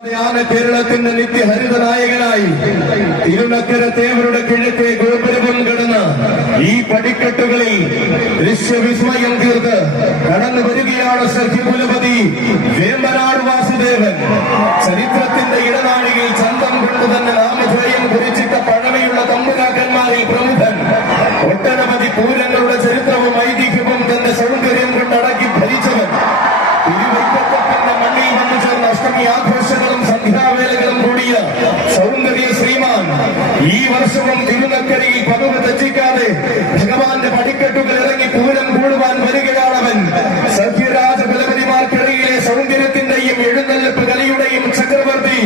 കേരളത്തിന്റെ നിത്യഹരിത നായകനായി തിരുനക്കര തേവരുടെ കിഴക്കേ ഗോപുരവും കടന്ന് ഈ പടിക്കെട്ടുകളിൽ ദൃശ്യവിസ്മയം തീർത്ത് കടന്നു വരികയാണ് സഖ്യകുലപതി വേമ്പനാട് വാസുദേവൻ. ചരിത്രത്തിന്റെ ഇടനാഴിയിൽ ചന്തം കൊണ്ട് തന്നെ നാമധേയം കുറിച്ചിട്ട പഴമയുള്ള തമ്പുരാക്കന്മാരിൽ പ്രമുഖൻ. ഒട്ടനവധി പൂരങ്ങളുടെ ചരിത്രവും ഐതിഹ്യവും തന്റെ സൗന്ദര്യം കൊണ്ടടക്കി ഭരിച്ചവൻ. തിരുവൈക്കത്തിന്റെ മണ്ണിൽ വന്നു ചേർന്ന അഷ്ടമി ആഘോഷങ്ങളും സന്ധ്യാവേളകളും കൂടിയ സൗന്ദര്യ ശ്രീമാൻ ഈ വർഷവും തിരുനക്കരയിൽ പതിവ് തെറ്റിക്കാതെ ഭഗവാന്റെ പടിക്കെട്ടുകൾ ഇറങ്ങി പൂരം കൂടുവാൻ വരികയാണവൻ. സഖ്യരാജ കുലപതിമാർക്കിടയിലെ സൗന്ദര്യത്തിന്റെയും എഴുന്നള്ളിപ്പ് കലയുടെയും ചക്രവർത്തി,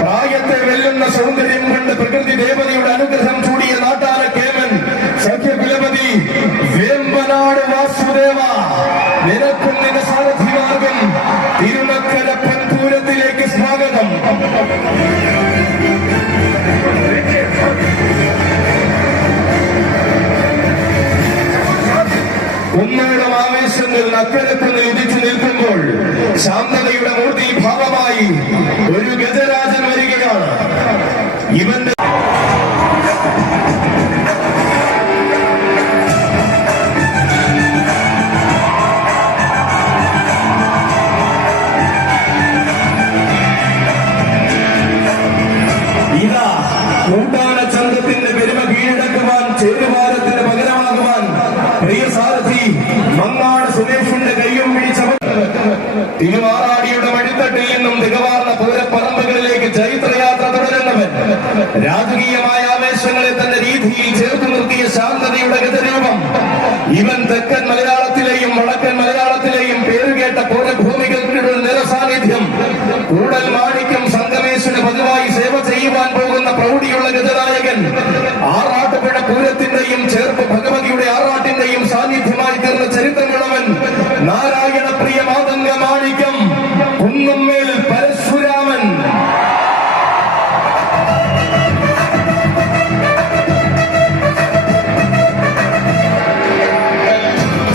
പ്രായത്തെ വെല്ലുന്ന സൗന്ദര്യം കൊണ്ട് പ്രകൃതി ദേവതയുടെ അനുഗ്രഹം ചൂടിയ നാട്ടാന കേമൻ സഖ്യകുലപതി വേമ്പനാട് വാസുദേവ, നിനക്കും നിന്റെ സാരഥിമാർഗം തിരുനക്കര പൻപൂരത്തിലേക്ക് സ്വാഗതം. കുന്നേടം ആവേശങ്ങൾ നക്കരക്കുന്ന് ഉദിച്ചു നിൽക്കുമ്പോൾ ശാന്തതയുടെ മൂർത്തി ഭാവമായി ഒരു ഗജരാജൻ വരികയാണ്. ഇവന്റെ കൂട്ടാന ചന്തത്തിന്റെ പെരുമ കീഴടക്കുവാൻ, ചേരുവാരത്തിന് പകരമാകുവാൻ പ്രിയ സാരഥി മങ്ങാട് സുരേഷിന്റെ കയ്യും പിടിച്ചവൻ. തിരുവാറാടിയുടെ വഴിത്തട്ടിൽ നിന്നും തികവാർന്ന പൂരപ്പറമ്പുകളിലേക്ക് ചൈത്രയാത്ര തുടരുന്നവൻ. രാജകീയമായ ആവേശങ്ങളെ തന്റെ രീതിയിൽ ചേർത്ത് നിർത്തിയ ശാന്തതയുടെ ഗതരൂപം. ഇവൻ തെക്കൻ മലയാളത്തിലെയും വടക്കൻ മലയാളത്തിലെയും പേരുകേട്ട പൂരഭൂമികൾക്കിട നിറസാന്നിധ്യം. കൂടൽ മാണിക്യം സംഗമേശ്വരന് പതിവായി സേവ ചെയ്യുവാൻ പോകുന്ന പ്രൗഢിയുള്ള ഗജനായകൻ. ആറാട്ടുപുഴ പൂരത്തിന്റെയും ചേർപ്പ് ഭഗവതിയുടെ ആറാട്ടിന്റെയും സാന്നിധ്യമായി തീർന്ന ചരിത്രമുള്ളവൻ. നാരായണ പ്രിയ മാതംഗ മാണിക്യം കുന്നുമ്മേൽ പരശുരാമൻ.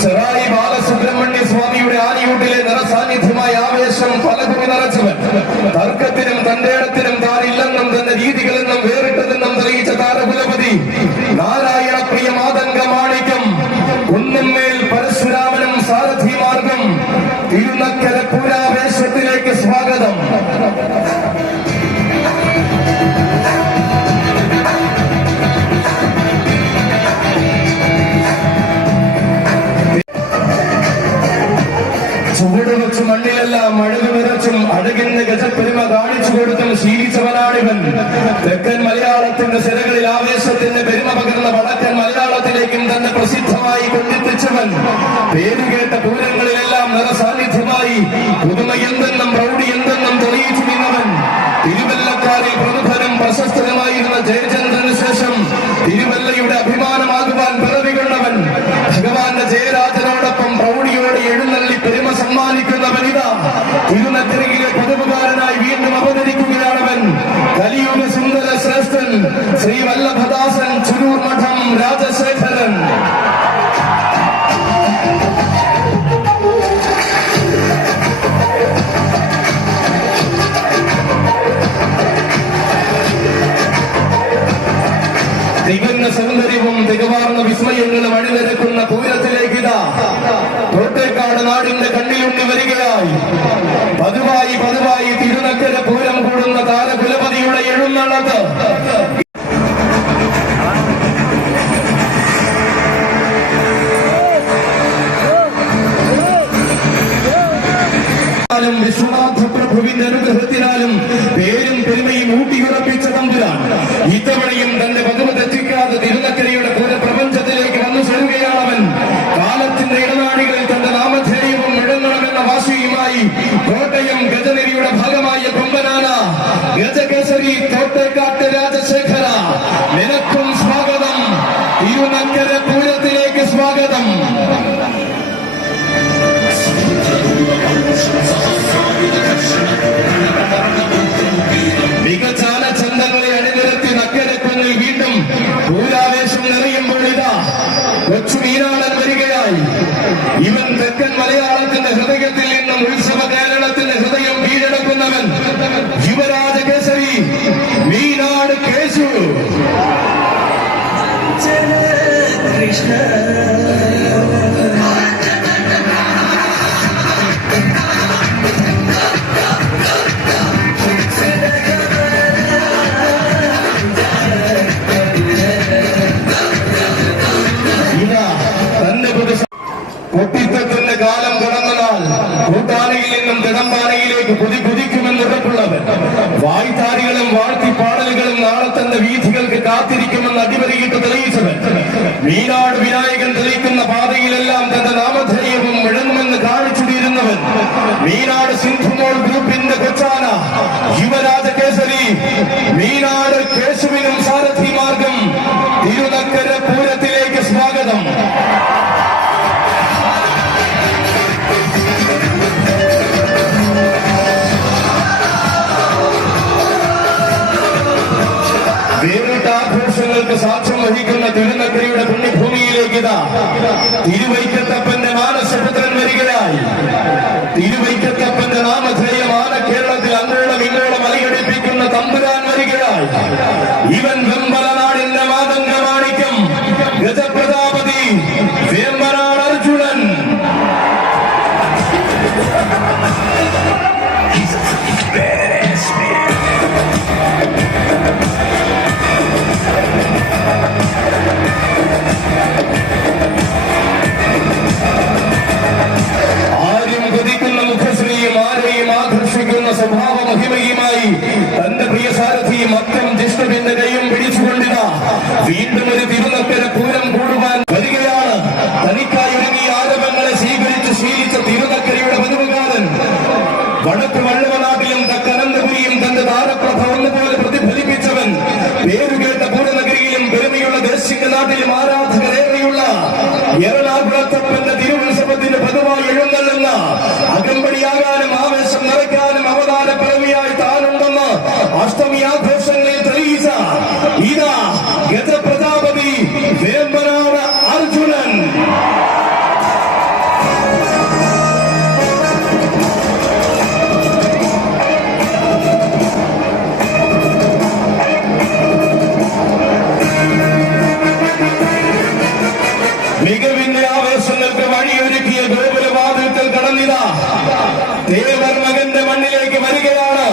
ചെറായി ബാലസുബ്രഹ്മണ്യ സ്വാമിയുടെ ആനയൂട്ടിലെ നിറസാന്നിധ്യമായ ആവേശം പലകുറി നിറച്ചവൻ. തർക്കത്തിനും തന്റേടത്തിനും താനില്ലെന്നും തന്റെ രീതികളെന്നും വേറിട്ടതെന്നും തെളിയിച്ച താരകുലപതി നാരായണ പ്രിയ മാതംഗ മാണിക്യം കുന്നുമ്മേൽ പരശുരാമനും സാരഥി മാർഗം തിരുനക്കര പൂരാവേശത്തിലേക്ക് സ്വാഗതം. ചുവടുവെച്ച് മണ്ണിലെല്ലാം അഴകു നിറച്ചും അഴകിന്റെ ഗജപ്പെരുമ കാണിച്ചു കൊടുത്തും ശീലിച്ചവനാണിവൻ. തെക്കൻ മലയാളത്തിന്റെ സിരകളിൽ ആവേശത്തിന്റെ പെരുമ പകർന്ന വടക്കൻ മലയാളത്തിലേക്കും തന്നെ പ്രസിദ്ധമായി കൊണ്ടെത്തിച്ചവൻ. പേരുകേട്ട പൂരങ്ങളിലെല്ലാം നിറസാന്നിധ്യമായി പുതുമ എന്തെന്നും പ്രൗഢി എന്തെന്നും തെളിയിച്ചു നിന്നവൻ. തിരുവല്ലക്കാരിൽ പ്രമുഖനും പ്രശസ്തനുമായിരുന്ന ജയചന്ദ്രന് ശേഷം തിരുവല്ലയുടെ അഭിമാനമാകുവാൻ പിറവികൊണ്ടവൻ. ഭഗവാന്റെ ജയരാജനോടൊപ്പം പ്രൗഢിയോടെ എഴുന്നള്ളി പെരുമ സമ്മാനിക്കുന്നവനിതാ തിരുനക്കരയിലെ പതിവുകാരനായി വീണ്ടും അവതരിക്കുകയാണവൻ. കലിയുഗ സുന്ദര ശ്രേഷ്ഠൻ ശ്രീ വല്ലഭദാസൻ ചുരൂർ മഠം രാജശേഖരൻ. തികഞ്ഞ സൗന്ദര്യവും തികവാർന്ന വിസ്മയങ്ങളും അണിനിരക്കുന്ന പൂരത്തിലേക്കിതാ തോട്ടേക്കാട് നാടിന്റെ കണ്ണിലുണ്ടി വരികയായി പതിവായി തിരുനക്കര പൂരം കൂടുന്ന താരകുലപതിയുടെ എഴുന്നള്ളത്ത്. വിശ്വനാഥ പ്രഭുവിന്റെ അനുഗ്രഹത്തിനാലും പേരും പെരുമയും ഊട്ടിയുറപ്പിച്ച തമ്പുരാൻ ഇത്തവണയും തന്റെ പതിവ് തെറ്റിക്കാതെ തിരുനക്കരയുടെ പൂരപ്രപഞ്ചത്തിലേക്ക് വന്നു ചേരുകയാണവൻ. കാലത്തിന്റെ ഇടനാടികളിൽ തന്റെ നാമധേയവും ഇടങ്ങണമെന്ന വാശിയുമായി കോട്ടയം ഗജനിരിയുടെ ഭാഗമായ കൊമ്പനാന ഗജകേസരി തോട്ടേക്കാട്ട് രാജശേഖര, നിനക്കും സ്വാഗതം. തിരുനക്കര പൂരത്തിലേക്ക് സ്വാഗതം. മികച്ചാന ചന്തങ്ങളെ അണിനിരത്തി നക്കരക്കുന്നിൽ വീണ്ടും പൂരാവേശം നിറയുമ്പോൾ ഇതാ കൊച്ചു നീരാളൻ വരികയായി. ഇവൻ തെക്കൻ മലയാളത്തിന്റെ ഹൃദയത്തിൽ നിന്നും ഉത്സവ കേരളത്തിന്റെ ഹൃദയം കീഴടക്കുന്നവൻ. യുവ വാഴ്ത്തിപ്പാടലുകളും നാളെ തന്നെ വീഥികൾക്ക് കാത്തിരിക്കുമെന്ന് അടിവരയിട്ട് തെളിയിച്ചവൻ, മീനാട് വിനായകൻ തെളിയിക്കുന്ന പാതയിലെല്ലാം തന്റെ നാമധേയവും വിളങ്ങുമെന്ന് കാണിച്ചു തീരുന്നവൻ, മീനാട് സിന്ധുമോൾ ഗ്രൂപ്പിന്റെ കൊച്ചാന യുവരാജ കേസരി, മീനാട് കേശുവിനും സാരഥി മാർഗം തിരുനക്കര പൂരത്തിലേക്ക് സ്വാഗതം. വേറിട്ട ആഘോഷങ്ങൾക്ക് സാക്ഷ്യം വഹിക്കുന്ന തിരുനക്കരയുടെ പുണ്യഭൂമിയിലേക്ക് ഇതാ തിരുവൈക്കത്തപ്പന്റെ മാനസപുത്രൻ വരികയായി. തിരുവൈക്കത്തപ്പന്റെ നാമധേയമാണ് കേരളത്തിൽ അങ്ങോളം ഇങ്ങോളം അലയടിപ്പിക്കുന്ന തമ്പുരാൻ വരികയായി. ഇവൻ വെമ്പലനാടിന്റെ മാതംഗ മാണിക്യം, ഗജപ്രജാപതി, വേമ്പനാട് അർജുനൻ. ആരും കൊതിക്കുന്ന മുഖശ്രീയും ആരെയും ആകർഷിക്കുന്ന സ്വഭാവ മഹിമയുമായി തന്റെ പ്രിയ സാരഥി മക്കം ജിഷ്ണുവിന്റെ കൈയും പിടിച്ചുകൊണ്ടിത വീണ്ടും ഒരു തിരുനക്കര പൂരം കൂടുവാൻ വരികയാണ്. തനിക്കായി ഒരുങ്ങിയ ആരവങ്ങളെ സ്വീകരിച്ച് ശീലിച്ച തിരുനക്കരയുടെ പതിവുകാരൻ വടക്ക് വള്ളവനാട്ടിലും തക്കനന്തപുരിയും തന്റെ താരപ്രഭ ഒന്നുപോലെ പ്രതിഫലിപ്പിച്ചവൻ, പേരുകേട്ട പൂരനഗരിയിലും പെരുമയുള്ള ദേശിക നാട്ടിലും ആരാധകരേറെയുള്ള എറണാകുളത്തപ്പന്റെ തിരുവുത്സവത്തിന് പതിവായി എഴുന്നള്ളുന്ന അകമ്പടിയാകാനും ആവേശം നിറയ്ക്കാനും അവതാര പിറവിയായി താനുണ്ടെന്ന് അഷ്ടമി ആഘോഷങ്ങളിൽ തെളിയിച്ച ഇതാ ഗജപ്രജാപതി, വേമ്പനാട് അർജുനൻ. മികവിന്റെ ആവേശങ്ങൾക്ക് വഴിയൊരുക്കിയ ഗോകുലവാതിൽക്കൽ കടന്നിതാ ദേവർ മകന്റെ മണ്ണിലേക്ക് വരികയാണ്.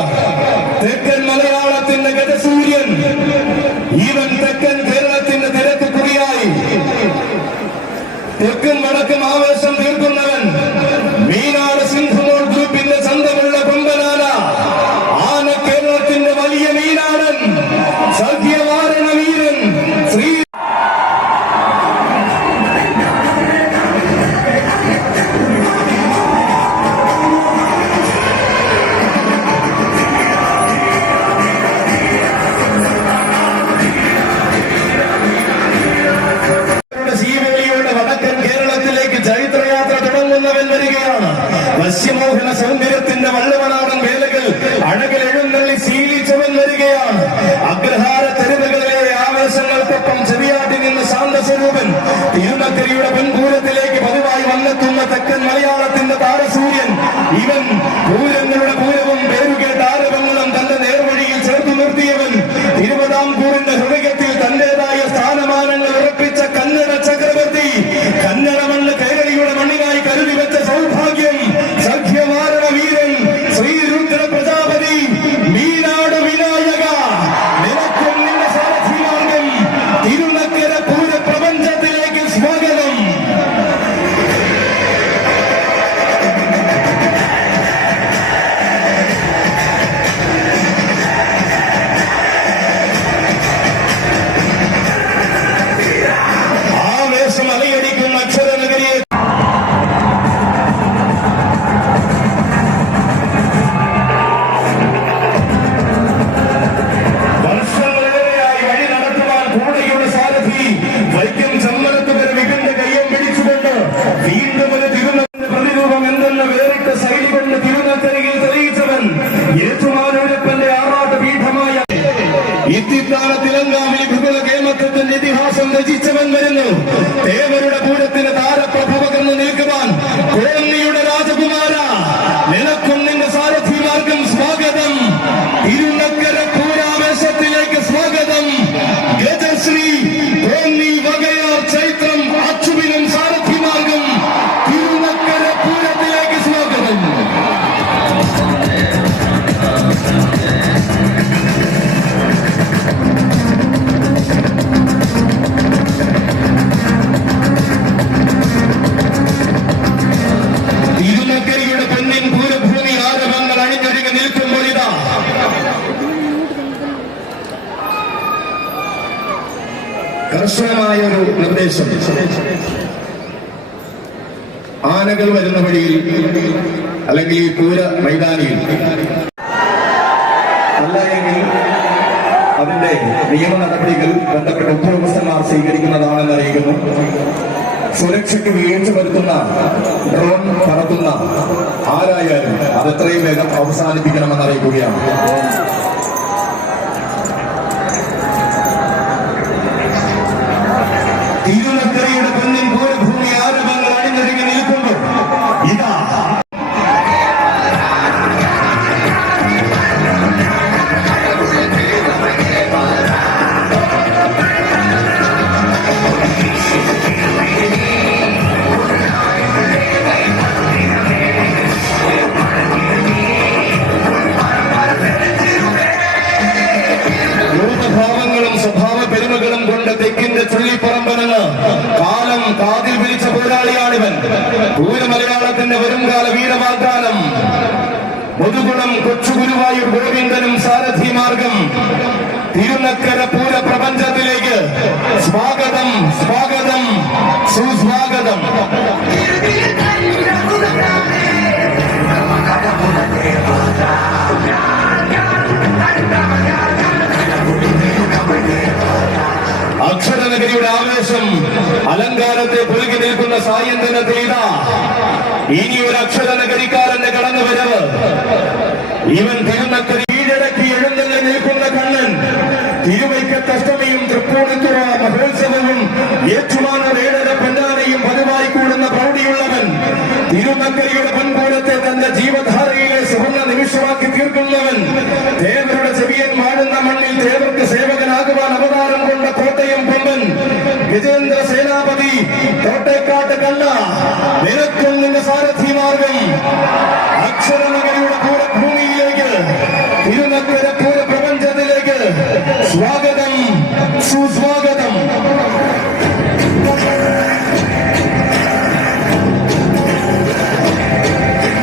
തെക്കൻ മലയാളത്തിന്റെ ഗജസൂര്യൻ, ഇവൻ തെക്കൻ കേരളത്തിന്റെ തിരക്ക് കുറിയായി തെക്കും വടക്കും ആവേശം തീർക്കുന്നവൻ, മീനാട് സിന്ധുമോൾ ഗ്രൂപ്പിന്റെ സ്വന്തമുള്ള കൊമ്പനാന, ആന കേരളത്തിന്റെ വലിയ മീനാടൻ, സഖ്യവാരണ വീരൻ ശ്രീ വശ്യമോഹന സൗന്ദര്യത്തിന്റെ വള്ളവനാടൻ വേലകൾ അഴകിൽ എഴുന്നള്ളി ശീലിച്ചവൻ വരികയാണ്. അഗ്രഹാര തെരുവുകളിലെ ആവേശങ്ങൾക്കൊപ്പം ചെവിയാട്ടി നിന്ന് ശാന്തസ്വരൂപൻ തിരുനക്കരയുടെ പെൺപൂരത്തിലേക്ക് പതിവായി വന്നെത്തുന്ന തെക്കൻ മലയാളത്തിന്റെ താരസൂര്യൻ, ഇവൻ പൂരങ്ങളുടെ പൂരവും പേരുകേട്ട ആരവങ്ങളും തന്റെ നേർവഴിയിൽ ചേർത്തു നിർത്തിയവൻ, തിരുവിതാംകൂറിന്റെ ഹൃദയത്തിൽ തന്റേതായ സ്ഥാനമാനങ്ങൾ ഉറപ്പിച്ച കന്നഡ ചക്രവർത്തി, കന്നഡ മണ്ണ് കേരളിയുടെ മണ്ണിനായി കരുതി വെച്ച സൗഭാഗ്യം, സഖ്യവാരണ വീരൻ ശ്രീരുദ്ര പ്രജാപതി, മീനാട് വിനായക, നിനക്കും നിന്റെ സാരഥിമാർഗം തിരുനക്കര പൂര പ്രപഞ്ചത്തിലേക്ക് സ്വാഗതം. ആവേശം അലയടിക്കുന്ന അക്ഷരനഗരിയെ വൈക്കം ചമ്മരത്തുകര വികന്റെ കയ്യം പിടിച്ചുകൊണ്ട് വീണ്ടും ഒരു തിരുനക്കരയുടെ പ്രതിരൂപം എന്തെന്ന് വേറിട്ട ശൈലി കൊണ്ട് തിരുനക്കരയിൽ തെളിയിച്ചവൻ, യേശുമാനൂരപ്പന്റെ ആറാട്ട് പീഠമായ ഇത്തിത്താന തിലങ്കാവിൽ ഭൂഗോള കേമത്വത്തിന്റെ ഇതിഹാസം രചിച്ചവൻ വരുന്നു. ദേവരുടെ പൂരത്തിന് താരപ്രഭ പകർന്നു നിൽക്കുവാൻ കോന്നിയുടെ രാജകുമാര, നിനക്കും നിന്റെ സാരഥിമാർക്കും സ്വാഗതം. തിരുനക്കര പൂരാവേശത്തിലേക്ക് സ്വാഗതം. ഗജശ്രീ കോന്നി വകയാർ ചൈത്രം അച്ചുവിനും സാരഥിമാർഗം തിരുനക്കര പൂരത്തിലേക്ക് സ്വാഗതം. കർശനമായ ഒരു നിർദ്ദേശം. ആനകൾ വരുന്ന വഴിയിൽ അല്ലെങ്കിൽ ഈ പൂര മൈതാനിയിൽ അല്ല എങ്കിൽ അതിന്റെ നിയമ നടപടികൾ ബന്ധപ്പെട്ട ഉദ്യോഗസ്ഥന്മാർ സ്വീകരിക്കുന്നതാണെന്ന് അറിയിക്കുന്നു. സുരക്ഷയ്ക്ക് വീഴ്ച വരുത്തുന്ന ഡ്രോൺ പറത്തുന്ന ആരായാലും അതെത്രയും വേഗം അവസാനിപ്പിക്കണമെന്ന് അറിയിക്കുകയാണ്. തിരുനക്കരയുടെ പൊന്നിൻ പൂരഭൂമി ആരവങ്ങൾ അണിഞ്ഞൊരുങ്ങി നിൽക്കുന്നു. ഇതാ ഭാവങ്ങളും സ്വഭാവ പെരുമകളും കൊണ്ട് തെക്കിന്റെ ചുള്ളിപ്പറമ്പനെന്ന് കാലം കാതിൽ വിളിച്ച പോരാളിയാണിവൻ. പൂരമലയാളത്തിന്റെ വരുംകാല വീരവാഗ്ദാനം. മുതുകുളം കൊച്ചുഗുരുവായൂർ ഗോവിന്ദനും സാരഥി മാർഗം. തിരുനക്കര പൂര പ്രപഞ്ചത്തിലേക്ക് സ്വാഗതം, സ്വാഗതം, സുസ്വാഗതം. അക്ഷരനഗരിയുടെ ആവേശം അലങ്കാരത്തെ പുലുകി നിൽക്കുന്ന സായന്തനത്തിൽ ഇതാ ഇനി ഒരു അക്ഷരനഗരിക്കാരന്റെ കടന്നുവരവ്. ഇവൻ തിരുനക്കരി കീഴടക്കി എഴുന്നള്ളി നിൽക്കുന്ന കണ്ണൻ. തിരുവൈക്കത്തഷ്ടമിയും തൃപ്പൂണിത്തുറ മഹോത്സവവും ഏറ്റുമാനൂർ ഏഴര പൊന്നാനയും പതിവായി കൂടുന്ന പ്രൗഢിയുള്ളവൻ. തിരുനക്കരിയുടെ പൊൻപൂരത്തെ തന്റെ ജീവധാരയിലെ സുവർണ്ണ നിമിഷമാക്കി തീർക്കുന്നവൻ. ദേവരുടെ ചെവിയൻ വാഴുന്ന മണ്ണിൽ ദേവർക്ക് സേവകനാകുവാൻ അവതാരം കൊണ്ട കോട്ടയം പൊമ്പൻ വിജയേന്ദ്ര സേനാപതി തോട്ടേക്കാട്ട് കണ്ണ. നിനക്കും നിന്റെ സാരഥി മാർഗം. അക്ഷരനഗരിയുടെ പൂരഭൂമിയിലേക്ക്, തിരുനക്കര പൂര പ്രപഞ്ചത്തിലേക്ക് സ്വാഗതം, സുസ്വാഗതം.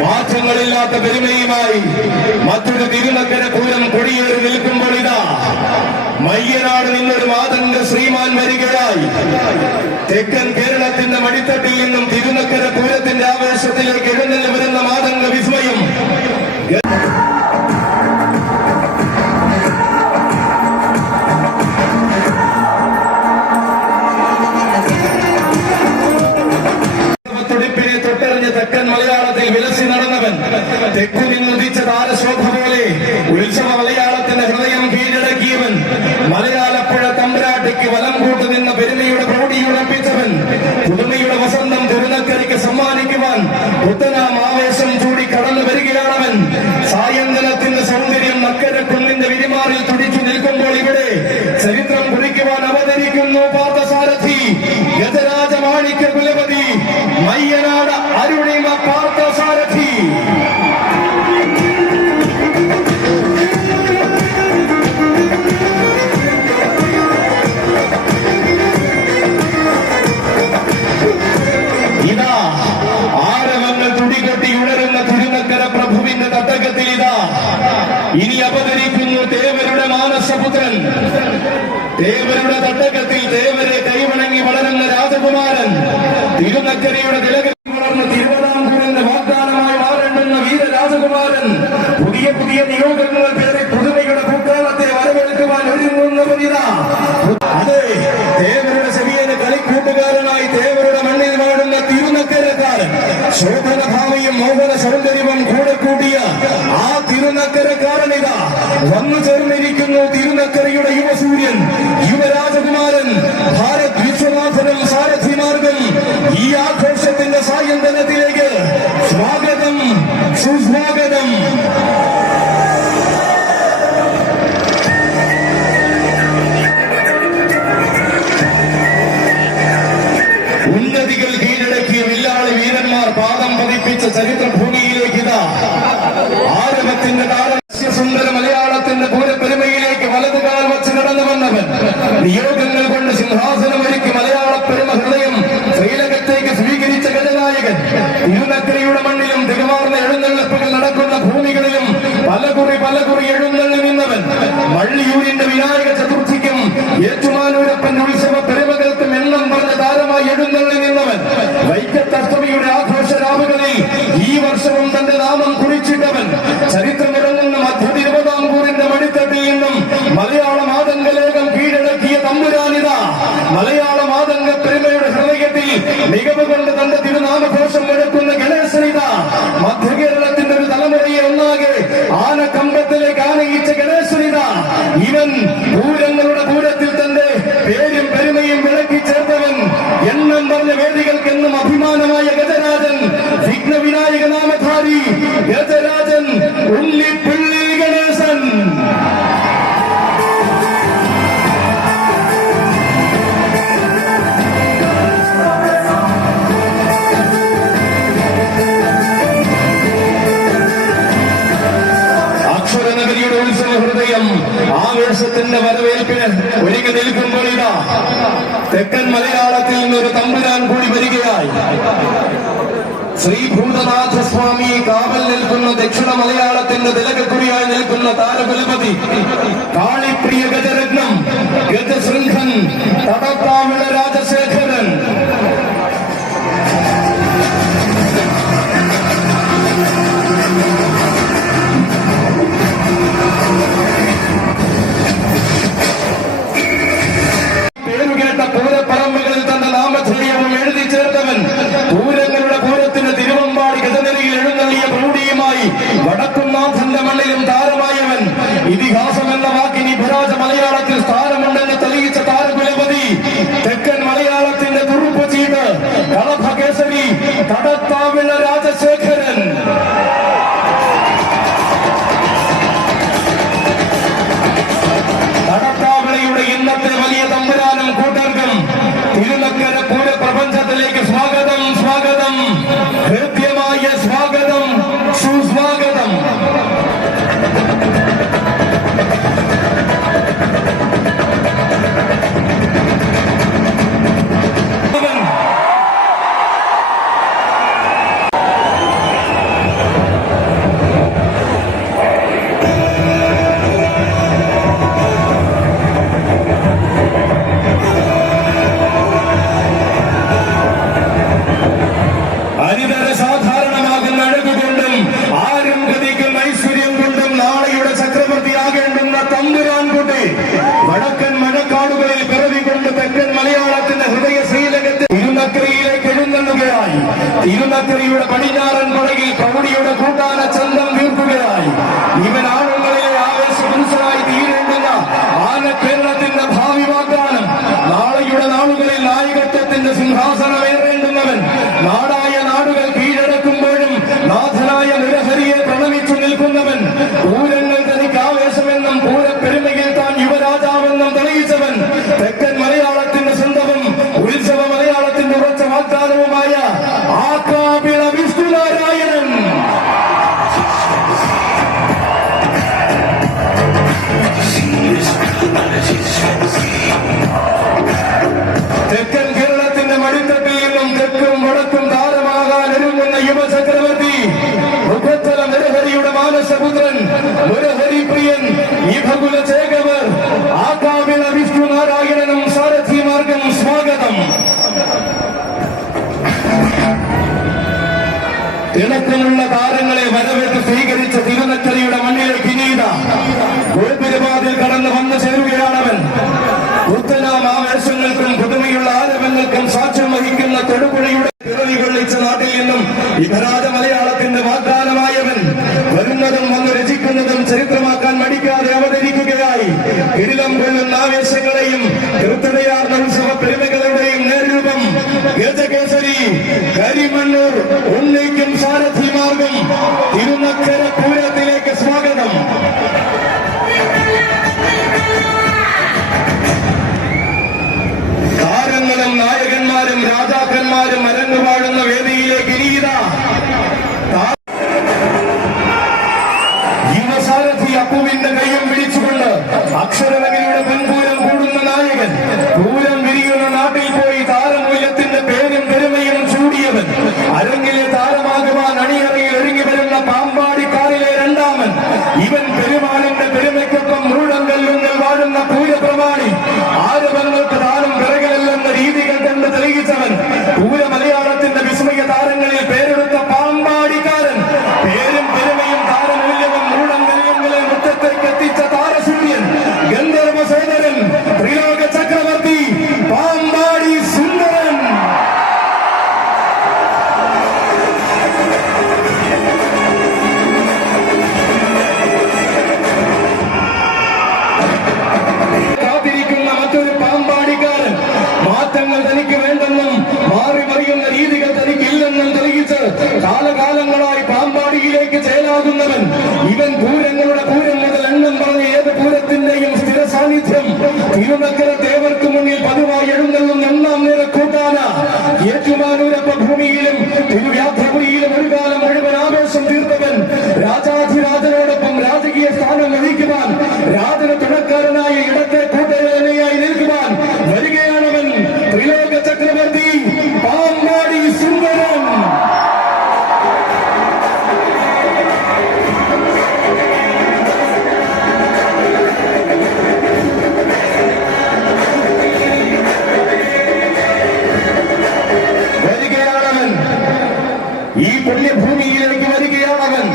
മാറ്റങ്ങളില്ലാത്ത പെരുമയുമായി മറ്റൊരു തിരുനക്കര പൂരം കൊടിയേറി നിൽക്കുമ്പോൾ ഇതാ മയ്യനാട് നിന്നൊരു മാതംഗ ശ്രീമാൻ വരികയായി. തെക്കൻ കേരളത്തിന്റെ മടിത്തട്ടിൽ നിന്നും തിരുനക്കര പൂരത്തിന്റെ ആവേശത്തിലേക്ക് എഴുന്നള്ളി വരുന്ന മാതംഗ വിസ്മയം. തുടിപ്പിനെ തൊട്ടറിഞ്ഞ് തെക്കൻ മലയാളത്തിൽ വിലസി നടന്നവൻ. തെക്കു നിന്നുദിച്ച താരശോഭ പോലെ ഉത്സവ മലയാളത്തിന്റെ ഹൃദയം കീഴടക്കിയവൻ. മലയാളപ്പുഴ തമ്പുരാട്ടിക്ക് വലം കൂട്ടു നിന്ന പെരുമയുടെ പ്രൗഢിയുറപ്പിച്ചവൻ. പുതുമയുടെ വസന്തം തിരുനക്കരയ്ക്ക് സമ്മാനിക്കുവാൻ പുത്തനാം ആവേശം ചൂടി കടന്നു വരികയാണവൻ. സായന്തനത്തിന്റെ സൗന്ദര്യം നക്കര കുന്നിന്റെ വിരിമാറിൽ തുടിച്ചു നിൽക്കുമ്പോൾ ഇവിടെ ചരിത്രം കുറിക്കുവാൻ അവതരിക്കുന്നു പാർത്ഥസാരഥി ഗജരാജ മാണിക്യ കുലപതി മയ്യനാട് അരുണിമ പാർത്ഥസാരഥി. ഇതാ ആരവങ്ങൾ തുടികൊട്ടി ഉണരുന്ന തിരുനക്കര പ്രഭുവിന്റെ തട്ടകത്തിൽ ഇതാ ഇനി അവതരിക്കുന്നു ദേവരുടെ മാനസപുത്രൻ. ദേവരുടെ തട്ടകത്തിൽ ദേവരെ കൈവണങ്ങി വളരുന്ന രാജകുമാരൻ. തിരുനക്കരയുടെ തിലകത്തിൽ വളർന്ന് തിരുവിതാംകൂറിന്റെ വാഗ്ദാനമായി മാറേണ്ടുന്ന വീരരാജകുമാരൻ. പുതിയ പുതിയ നിയോഗങ്ങൾ പേരെ പുതുമയുടെ പൂക്കാലത്തെ വരവേൽക്കുവാൻ ഒരുങ്ങുന്നവരിതാ. അതെ, ദേവരുടെ ചെവിയന് കളിക്കൂട്ടുകാരനായി ദേവരുടെ മണ്ണിൽ വാഴുന്ന തിരുനക്കരക്കാരൻ. ശോഭനഭാവയും മോഹന സൗന്ദര്യവും കൂടെ കൂട്ടിയ ആ തിരുനക്കരക്കാരനിതാ വന്നു ചേർന്നിരിക്കുന്നു. തിരുനക്കരയുടെ യുവസൂര്യൻ, യുവരാജകുമാരൻ, ഭാരത് വിശ്വനാഥനും സാരഥി മാർഗം. ഈ ആഘോഷത്തിന്റെ സായന്തനത്തിലേക്ക് സ്വാഗതം, സുസ്വാഗതം. ഉന്നതികൾ കീഴടക്കിയ വില്ലാളി വീരന്മാർ പാദം പതിപ്പിച്ച ചരിത്രഭൂമിയിലേക്ക് ഇതാ ആരവത്തിന്റെ താരസ്യ സുന്ദര മലയാളത്തിന്റെ പൂരപ്പെരുമയിലേക്ക് വലതുകാൽ വച്ച് നടന്നവർ അക്ഷരനഗരിയുടെ ഉത്സവ ഹൃദയം ആവേശത്തിന്റെ വരവേൽപ്പിന് ഒരുങ്ങി നിൽക്കുമ്പോൾ ഇതാ തെക്കൻ മലയാളത്തിൽ നിന്നൊരു തമ്പുരാൻ കൂടി വരികയായി. ശ്രീ ഭൂതനാഥസ്വാമി കാവൽ നിൽക്കുന്ന ദക്ഷിണ മലയാളത്തിന്റെ തിലകക്കുറിയായി നിൽക്കുന്ന താരകുലപതി കാളിപ്രിയ ഗജരത്നം ഗജശൃംഖൻ തടത്താവിള രാജശേഖരൻ പേരുകേട്ട പൂരപ്പറമ്പുകളിൽ തന്റെ നാമധേയവും എഴുതി ചേർത്തവൻ പൂരങ്ങളുടെ പൂരത്തിന് തിരുവമ്പാടി ഗജനിരയിൽ എഴുന്നള്ളിയ പ്രൗഢിയുമായി വടക്കുംനാഥന്റെ മണ്ണിലും താരമായവൻ ഇതിഹാസം എന്ന വാക്കിനി ഭരാജ മലയാളത്തിൽ സ്ഥാനമുണ്ടെന്ന് തെളിയിച്ച താരകുലപതി തെക്കൻ മലയാളത്തിന്റെ തുറുപ്പ് ചീട്ട് കളഭകേസരി തടത്താവിള രാജശേഖരൻ തടത്താവിളയുടെ ഇന്നത്തെ വലിയ തമ്പുരാനും കൂട്ടർക്കും തിരുനക്കര പൂരപ്രപഞ്ചത്തിലേക്ക് സ്വാഗതം സ്വാഗതം ഹൃദ്യമായ സ്വാഗതം സുസ്വാഗതം. അരിതര സാധാരണമാകുന്ന അഴകുകൊണ്ടും ആരും ഗതിക്കുന്ന ഐശ്വര്യം കൊണ്ടും നാളെയുടെ ചക്രവർത്തിയാകേണ്ടുന്ന തമ്പുരാൻ കുട്ടി വടക്കൻ മഴക്കാടുകളിൽ പിറവികൊണ്ട് തെക്കൻ മലയാളത്തിന്റെ ഹൃദയ ശ്രീലകത്തിൽ തിരുനക്കരയിലേക്ക് എഴുന്നള്ളുകയായി. തിരുനക്കരയുടെ പടിഞ്ഞാറൻ പടകിൽ പ്രൗഢിയുടെ കൂട്ടാന ചന്തം തീർക്കുകയായി. ഇവൻ ആളുകളിലെ ആവേശപുരുഷനായി തീരേണ്ടുന്ന ആനക്കേരളത്തിന്റെ ഭാവി വാഗ്ദാനം. നാളെയുടെ നാളുകളിൽ നായകത്വത്തിന്റെ സിംഹാസനമേറേണ്ടുന്നവൻ. നാടായ നാടുകൾ കീഴടക്കുമ്പോഴും നാഥനായ നിരഹരിയെ പ്രണമിച്ചു നിൽക്കുന്നവൻ. പൂരങ്ങൾ തനിക്ക് ആവേശമെന്നും പൂരപ്പെരുമയിൽ താൻ യുവരാജാവെന്നും തെളിയിച്ചവൻ. തെക്കൻ മലയാളത്തിന്റെ സ്വന്തവും ഉത്സവ മലയാളത്തിന്റെ ഉറച്ച വാഗ്ദാനവുമായ ആകാപിള വിഷ്ണുനാരായണൻ. തെക്കൻ കേരളത്തിന്റെ മടിത്തട്ടിൽ നിന്നും തെക്കും വടക്കും താരമാകാൻ ഒരുങ്ങുന്ന യുവചക്രവർത്തി മുഖത്തല മുരഹരിയുടെ മാനസപുത്രൻ മുരഹരി പ്രിയൻ ഇഭകുല ചേകവർ ആകാവിള വിഷ്ണുനാരായണനും സാരഥിമാർക്കും സ്വാഗതം. തിളക്കമുള്ള താരങ്ങളെ വരവേറ്റ് സ്വീകരിച്ച തിരുനക്കരയുടെ മണ്ണിലേക്ക് ഇനീത ഗോപുരവാതിൽ കടന്നു വന്നു ചേരുകയാണവൻ. പുത്തനാം ആവേശങ്ങൾക്കും പുതുമയുള്ള ആരവങ്ങൾക്കും സാക്ഷ്യം വഹിക്കുന്ന തൊടുപുഴയുടെ പിറവി കൊള്ളിച്ച നാട്ടിൽ നിന്നും ഇഭരാജ മലയാളത്തിന്റെ വാഗ്ദാനമായവൻ വരുന്നതും വന്ന് രചിക്കുന്നതും ചരിത്രമാക്കാൻ മടിക്കാതെ അവതരിക്കുകയായി. കിടിലം കൊള്ളുന്ന ആവേശങ്ങളെയും കൃത്യതയാർന്ന ഉത്സവ പെരുമകളുടെയും നേരൂപം ഗജകേസരി കരിമണ്ണൂർ ഉണ്ണിക്കും സാരഥിമാർഗം തിരുനക്കര പൂരത്തിലേക്ക് സ്വാഗതം. താരങ്ങളും നായകന്മാരും രാജാക്കന്മാരും അരങ്ങുപാടുന്ന വേദിയിലേക്ക് ഇനീത യുവസാരഥി അപ്പുവിന്റെ കയ്യും പിടിച്ചുകൊണ്ട് അക്ഷരനഗരിയുടെ മുൻപൂരം കൂടുന്ന നായകൻ. പൂരം വിരിയുന്ന നാട്ടിൽ പോയി താരമൂല്യത്തിന്റെ പേരും പെരുമയും ചൂടിയവൻ. അരങ്ങിലെ താരമാകുവാൻ അണിയറയിൽ ഒരുങ്ങി വരുന്ന പാമ്പാടിക്കാരിലെ രണ്ടാമൻ. ഇവൻ പെരുമാളിന്റെ പെരുമയ്ക്കൊപ്പം മൂടങ്കല്ലുങ്ങൾ വാഴുന്ന പൂരപ്രമാണി. ആരവങ്ങൾക്ക് താരം പിറകലല്ലെന്ന രീതികൾ കൊണ്ട് തെളിയിച്ചവൻ. പൂര മലയാളത്തിന്റെ വിസ്മയ താരങ്ങളിൽ പേരെടുത്ത പാമ്പാടിക്കാരൻ. പേരും പെരുമയും താരമൂല്യവും മൂടങ്കല്ലുകളെ മുറ്റത്തേക്ക് എത്തിച്ച താരസൂര്യൻ ഗന്ധർവ സേനരൻ ത്രിലോക ചക്രവർത്തി പാമ്പാടി സുന്ദരൻ. കാത്തിരിക്കുന്ന മറ്റൊരു പാമ്പാടിക്കാരൻ. മാറ്റങ്ങൾ തനിക്ക് വേണ്ടെന്നും മാറി മറിയുന്ന രീതികൾ തനിക്കില്ലെന്നും തെളിയിച്ച് കാലകാലങ്ങളായി പാമ്പാടിയിലേക്ക് ചേലാകുന്നവൻ. ഇവൻ പൂരങ്ങളുടെ പൂരം മുതൽ എണ്ണം പറഞ്ഞ ഏത് പൂരത്തിന്റെയും സ്ഥിര സാന്നിധ്യം. തിരുനക്കര തേവർക്ക് മുന്നിൽ പതിവായി എഴുന്നള്ളുന്ന ഒന്നാം നിര കൂട്ടാന. ഏറ്റുമാനൂരപ്പ ഭൂമിയിലും തിരുവ്യാഘ്രപുരിയിലും ഒരു കാലം മുഴുവൻ ആവേശം തീർത്തവൻ. രാജാധിരാജനോടൊപ്പം രാജകീയ സ്ഥാനം വഹിക്കുവാൻ രാജന തുണക്കാരനായ ഇടത്തെ കൂട്ടരേനയായി നിൽക്കുവാൻ വരികയാണവൻ ത്രിലോക ചക്രവർത്തി പാമ്പാടി സുന്ദരൻ. വരികയാണവൻ, ഈ പുണ്യഭൂമിയിലേക്ക് വരികയാണവൻ.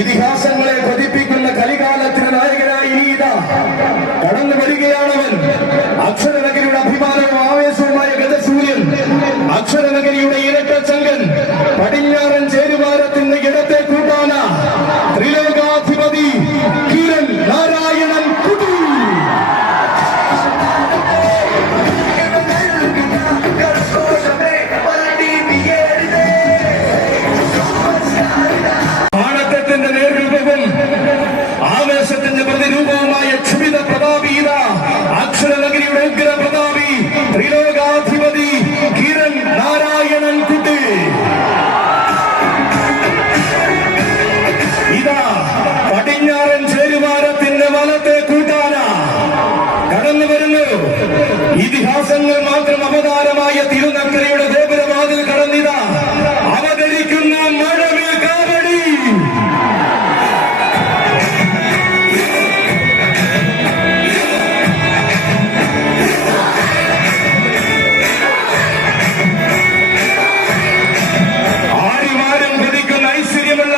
ഇതിഹാസങ്ങളെ പതിപ്പിക്കുന്ന കലികാലത്തിന് നായകനായി ഇനിയിതാ കടന്നു വരികയാണവൻ. അക്ഷരനഗരിയുടെ അഭിമാനവും ആവേശവുമായ ഗജസൂര്യൻ, അക്ഷരനഗരിയുടെ ഇരട്ടച്ചങ്കൻ, പടിഞ്ഞാറൻ ചേരുവാരത്തിന്റെ ഇടത്തെ കൂട്ടാന ത്രിലോകാധിപതി കിരൺ നാരായണൻ കുട്ടി. ആവേശത്തിന്റെ പ്രതിരൂപവുമായ ക്ഷുഭിത പ്രതാപീത അക്ഷരനഗരിയുടെ ഉഗ്ര പ്രതാപി ത്രിലോകാധിപതി കിരൺ നാരായണൻ കുട്ടി. ഇതാ പടിഞ്ഞാറൻ ചേരുവാരത്തിന്റെ വലത്തെ കൂട്ടാന കടന്നു വരുന്നു. ഇതിഹാസങ്ങൾ മാത്രം അവതാരമായ തിരുനക്കരയുടെ ഗോപുരവാതിൽ കടന്നിതാ അവതരിക്കുന്ന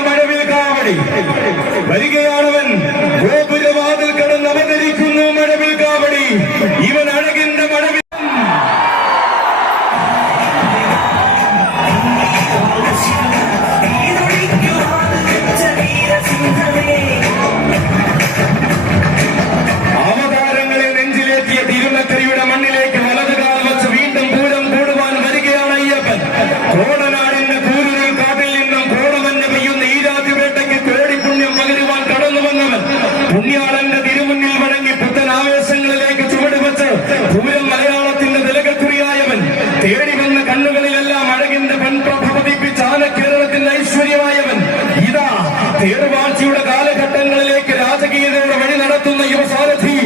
മഴവിൽ കാവടി. വരികയാണവൻ, ഗോപുരവാതിൽ കടന്ന് അവതരിക്കുന്നു മഴവിൽ കാവടി. ഇവൻ അഴകിന്റെ മഴവിൽ. അവതാരങ്ങളെ നെഞ്ചിലേറ്റിയ തിരുനക്കരയുടെ മണ്ണിലേക്ക് വലതുകാൽ വെച്ച് വീണ്ടും പൂരം കൂടുവാൻ വരികയാണ് അയ്യപ്പൻ. കോടനാടിന്റെ കൂരുകൾ കാട്ടിൽ നിന്നും കോടമഞ്ഞ് പെയ്യുന്ന ഈരാറ്റുപേട്ടയ്ക്ക് കോടിപുണ്യം പകരുവാൻ കടന്നു വന്നവൻ. പുണ്യാളന്റെ തിരുമുന്നിൽ വഴങ്ങി പുത്തൻ ആവേശങ്ങളിലേക്ക് ചുവടുവെച്ച് പൂരം മലയാളത്തിന്റെ തിലകക്കുറിയായവൻ. തേടി വന്ന കണ്ണുകളിലെല്ലാം അഴകിന്റെ പെൺപ്രഭ പതിപ്പിച്ച് ആനക്കേരളത്തിന്റെ ഐശ്വര്യമായവൻ. ഇതാ തേർവാഴ്ചയുടെ കാലഘട്ടങ്ങളിലേക്ക് രാജകീയതയുടെ വഴി നടത്തുന്ന യുവസാരഥി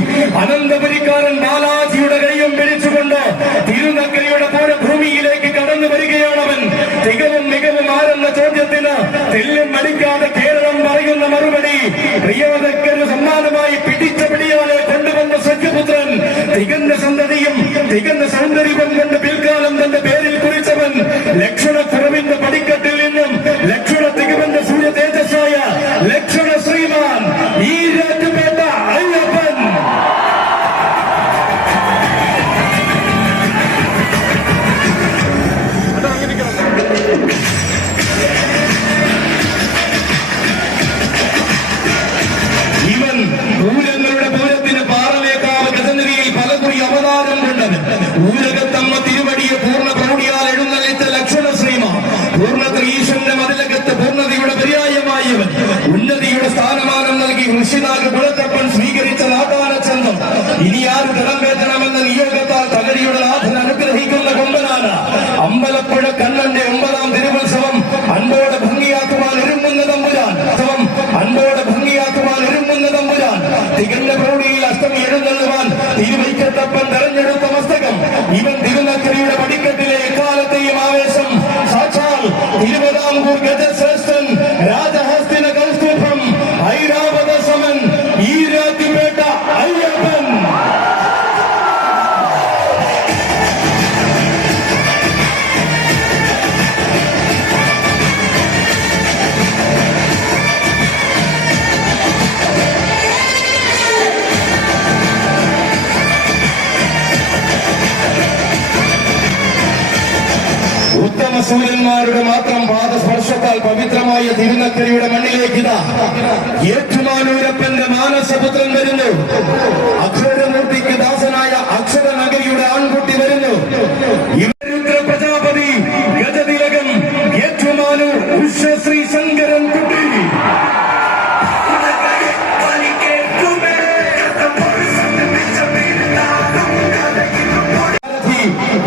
അനന്തപുരിക്കാരൻ ബാലാജിയുടെ കൈയും പിടിച്ചുകൊണ്ട് തിരുനക്കരയുടെ പൂരഭൂമിയിലേക്ക് കടന്നു വരികയാണവൻ. തികവും മികവും ആരെന്ന ചോദ്യത്തിന് തെല്ലും മടിക്കാതെ കേരളം പറയുന്ന മറുപടി. പ്രിയവതയ്ക്കൊരു സമ്മാനമായി പിടിച്ച പിടിയാലെ കൊണ്ടുവന്ന സഖ്യപുത്രൻ. തികഞ്ഞ സന്തതിയും തികഞ്ഞ സൗന്ദര്യവും കൊണ്ട് പിൽക്കാലം തന്റെ പേരിൽ കുറിച്ചവൻ. ലക്ഷണക്കുറവിന്റെ പടിക്കെട്ടിൽ നിന്നും ലക്ഷണ തികവന്റെ സൂര്യ തേജസ്സായ ലക്ഷണ ശ്രീമാൻ ഈരാറ്റുപേട്ട അയ്യപ്പൻ. ഇവൻ പൂരങ്ങളുടെ പൂരത്തിന് പാറമേക്കാവ് ഗജനിരിയിൽ പലകുറി അവതാരം കൊണ്ടവൻ. ഊരകത്തമ്മ തിരുവടിയെ പൂർണ്ണ പ്രൗഢിയാൽ എഴുന്നള്ളിച്ച ലക്ഷണ ശ്രീമ. പൂർണ്ണത്തിൽ ഈശ്വരന്റെ മതിലകത്ത് പൂർണ്ണതയുടെ പര്യായമായവൻ. ഉന്നതിയുടെ സ്ഥാനമാനം നൽകി ഋഷിനാഗ് കുളത്തപ്പൻ സ്വീകരിച്ച നാട്ടാനച്ചന്തം. ഇനി ആര് കടമ്പേറ്റണമെന്ന നിയോഗത്താൽ തകഴിയുടെ നാഥൻ അനുഗ്രഹിക്കുന്ന കൊമ്പനാന. അമ്പലപ്പുഴ കണ്ണന്റെ 9ാം തിരുവുത്സവം അൻപോടെ ഭംഗിയാക്കുവാൻ ഒരുങ്ങുന്ന തമ്പുരാൻ. അൻപോടെ ഭംഗിയാക്കുവാൻ ഒരുങ്ങുന്ന തമ്പുരാൻ. തികഞ്ഞ പ്രൗഢിയിൽ അഷ്ടമി എഴുന്നള്ളുവാൻ തിരുവൈക്കത്തപ്പൻ തെരഞ്ഞെടുത്ത മസ്തകം. ഇവൻ തിരുനക്കരയുടെ പടിക്കെട്ടിലെ എക്കാലത്തെയും ആവേശം. സാക്ഷാൽ തിരുവിതാംകൂർ ഗജശ്രേഷ്ഠൻ രാജഹസ്തിന കൗസ്തുഭം ഐരാവത സമൻ ഈരാറ്റുപേട്ട അയ്യപ്പൻ. ഉത്തമ സൂര്യന്മാരുടെ മാത്രം പാദസ്പർശത്താൽ പവിത്രമായ തിരുനക്കരയുടെ മണ്ണിലേക്ക് ഇതാ ഏറ്റുമാനൂരപ്പന്റെ മാനസപുത്രൻ വരുന്നു. അക്ഷരമൂർത്തിക്ക് ദാസനായ അക്ഷരനഗരിയുടെ ആൺകുട്ടി വരുന്നു. ഇവരുദ്ര പ്രജാപതി ഗജതിലകം ഏറ്റുമാനൂർ ഉഷശ്രീ ശങ്കരൻ കുട്ടി.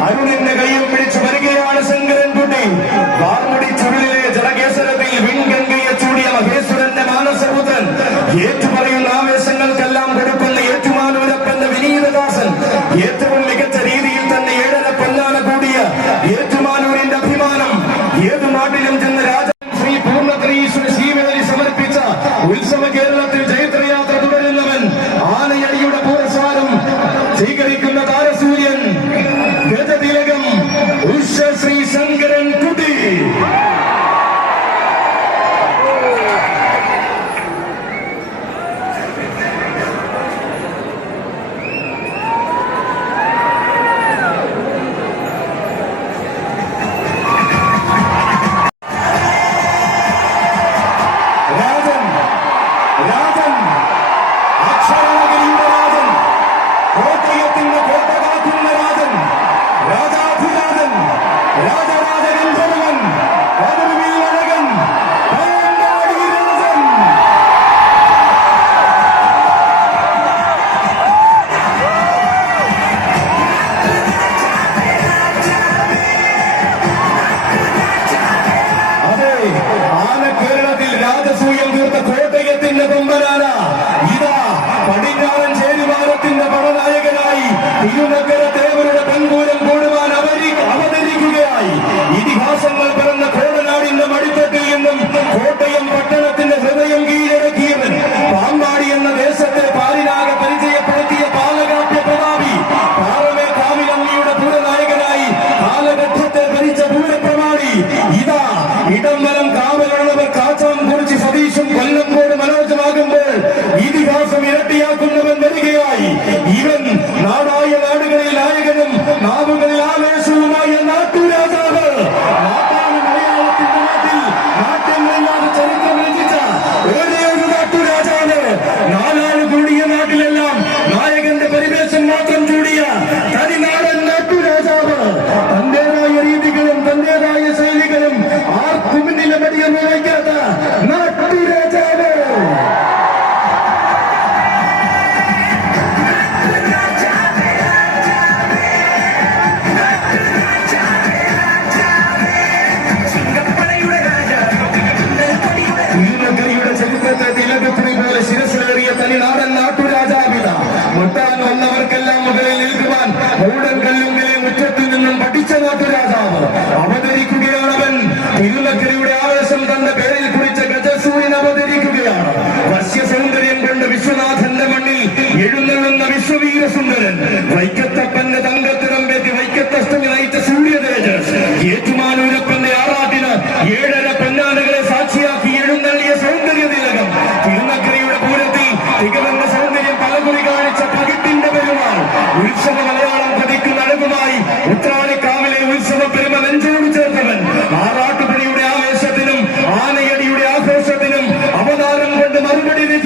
അരുണിന്റെ കൈയും പിടിച്ചു വരികയാണ് ശങ്കരൻകുട്ടി. വാർമുടി ചുരുളിലെ ജലകേസരത്തിൽ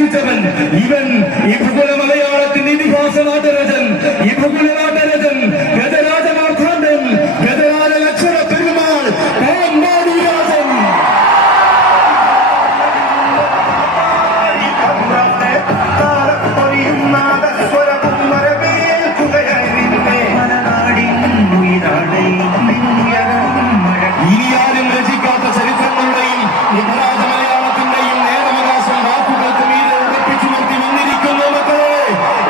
രചിച്ചവൻ ഇവൻ ഈ ഭൂഗോള മലയാളത്തിന്റെ ഇതിഹാസ നാട്ടരജൻ, ഈ ഭൂഗോള നാട്ടരജൻ ഗജരാജമാർത്താണ്ഡൻ, ഗജരാജ ലക്ഷണ പെരുമാൾ പാമ്പാടി രാജൻ. ഇനി ആരും രചിക്കാത്ത ചരിത്രങ്ങളുടെയും നിപരാധ മലയാളത്തിന്റെയും നേരവകാശം വാക്കുകൾക്ക് മീതെ ഉറപ്പിച്ചു നിർത്തി വന്നിരിക്കുന്നു മക്കളെ.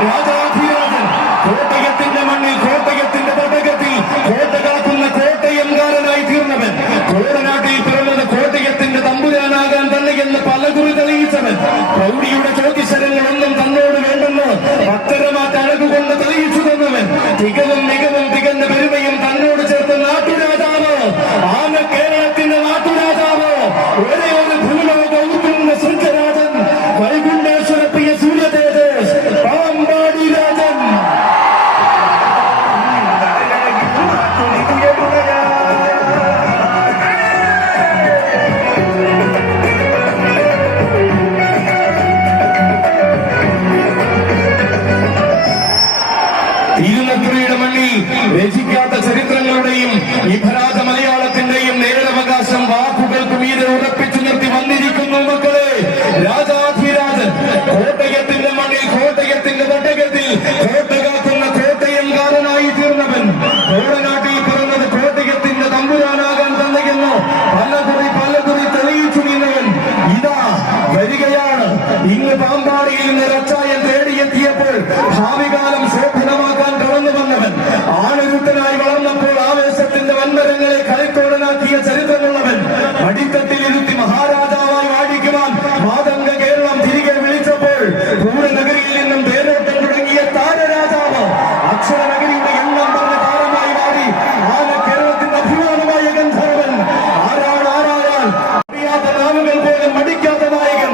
രാജാധിരാജൻ കോട്ടയത്തിന്റെ മണ്ണിൽ, കോട്ടയത്തിന്റെ തടകത്തിൽ കോട്ട കാക്കുന്ന കോട്ടയംകാരനായി തീർന്നവൻ, കോടനാട്ടിൽ പിറന്നത് കോട്ടയത്തിന്റെ തമ്പുരാനാകാൻ തന്നെയെന്ന് പലകുറി തെളിയിച്ചവൻ, പ്രൗഢിയുടെ ചോദ്യശരങ്ങളൊന്നും തന്നോട് വേണ്ടെന്ന് ഭക്തരമാറ്റ് അഴകുകൊണ്ട് തെളിയിച്ചു തന്നവൻ, തികവും മികവും തികഞ്ഞ പെരുമയും തന്നോട് ചേർത്ത നാട്ടുരാജാവ്, ആന കേരളത്തിന്റെ നാട്ടുരാജാവ്, ഒരേ ഒരു ഭൂലോക ഊത്തുന്ന സുന്ദരാജൻ, വൈകുണ്ഠേശ്വര പ്രിയ സൂര്യതേജസ് പാമ്പാടി രാജൻ. തിരുനക്കരയുടെ മണ്ണിൽ രചിക്കാത്ത ചരിത്രങ്ങളുടെയും നിപരാധ മലയാളത്തിന്റെയും നേരവകാശം വാക്കുകൾക്ക് മീതെ ഉറപ്പിച്ചു നിർത്തി വന്നിരിക്കുന്നു മക്കളെ. രാജാധിരാജൻ കോട്ടയത്തിന്റെ മണ്ണിൽ, കോട്ടയത്തിന്റെ തട്ടകത്തിൽ കോട്ട കാക്കുന്ന കോട്ടയംകാരനായി തീർന്നവൻ, കോടനാട്ടിൽ പിറന്നത് കോട്ടയത്തിന്റെ തമ്പുരാനാകാൻ തന്നെയെന്ന് പലകുറി തെളിയിച്ചു നിന്നവൻ ഇതാ വരികയാണ്. ഇന്ന് പാമ്പാടിയിൽ നിന്ന് രച്ചായൻ തേടിയെത്തിയപ്പോൾ ഭാവികാലം ശോഭനമാക്കാൻ കടന്നു വന്നവൻ, ആണരുത്തനായി വളർന്നപ്പോൾ ആവേശത്തിന്റെ വൻമരങ്ങളെ കളിത്തോടനാക്കിയ ചരിത്രമുള്ളവൻ, അടിത്തട്ടിലിരുത്തി മഹാരാജാവായി വാഴിക്കുവാൻ മാതംഗ കേരളം തിരികെ വിളിച്ചപ്പോൾ പൂരനഗരിയിൽ നിന്നും തേരോട്ടം തുടങ്ങിയ താരരാജാവ്, അക്ഷരനഗരിയുടെ എണ്ണം പറഞ്ഞ താരമായി മാറി ആന കേരളത്തിന്റെ അഭിമാനമായ ഗന്ധർവൻ, ആരായാൽ അറിയാത്ത നാമങ്ങൾ പോലും മടിക്കാത്ത നായകൻ,